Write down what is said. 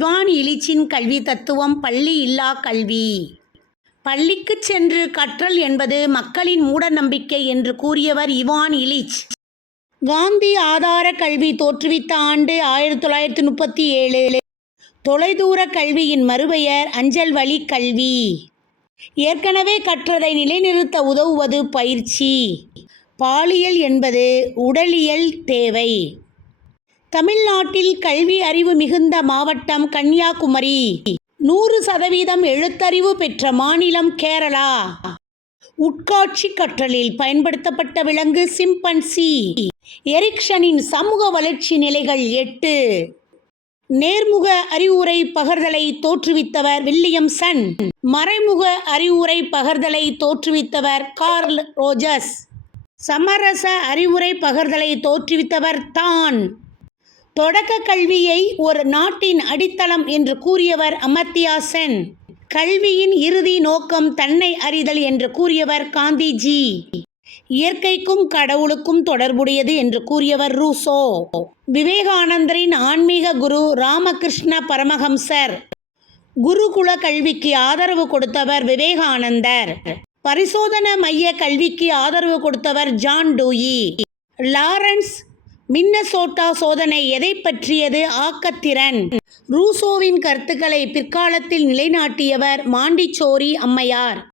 Ivan இலிச்சின் கல்வி தத்துவம் பள்ளி இல்லா கல்வி. பள்ளிக்குச் சென்று கற்றல் என்பது மக்களின் மூட நம்பிக்கை என்று கூறியவர் இவான் இலிச். காந்தி ஆதார கல்வி தோற்றுவித்த ஆண்டு 1937. தொலைதூர கல்வியின் மறுபெயர் அஞ்சல் வழி கல்வி. ஏற்கனவே கற்றதை நிலைநிறுத்த உதவுவது பயிற்சி. பாலியல் என்பது உடலியல் தேவை. தமிழ்நாட்டில் கல்வி அறிவு மிகுந்த மாவட்டம் கன்னியாகுமரி. 100% எழுத்தறிவு பெற்ற மாநிலம் கேரளா. உட்காட்சி கற்றலில் பயன்படுத்தப்பட்ட விலங்கு சிம்பன்சி. எரிக்சனின் சமூக வளர்ச்சி நிலைகள் 8. நேர்முக அறிவுரை பகர்தலை தோற்றுவித்தவர் வில்லியம்சன். மறைமுக அறிவுரை பகர்தலை தோற்றுவித்தவர் கார்ல் ரோஜர்ஸ். சமரச அறிவுரை பகர்தலை தோற்றுவித்தவர் தான். தொடக்க கல்வியை ஒரு நாட்டின் அடித்தளம் என்று கூறியவர் அமர்த்தியா சென். கல்வியின் இறுதி நோக்கம் தன்னை அறிதல் என்று கூறியவர் காந்திஜி. இயற்கைக்கும் கடவுளுக்கும் தொடர்புடையது என்று கூறியவர் ரூசோ. விவேகானந்தரின் ஆன்மீக குரு ராமகிருஷ்ண பரமஹம்சர். குருகுல கல்விக்கு ஆதரவு கொடுத்தவர் விவேகானந்தர். பரிசோதன மைய கல்விக்கு ஆதரவு கொடுத்தவர் ஜான் டூயி. லாரன்ஸ் மின்னசோட்டா சோதனை எதை பற்றியது? ஆக்கத்திறன். ரூசோவின் கருத்துக்களை பிற்காலத்தில் நிலைநாட்டியவர் மாண்டிசோரி அம்மையார்.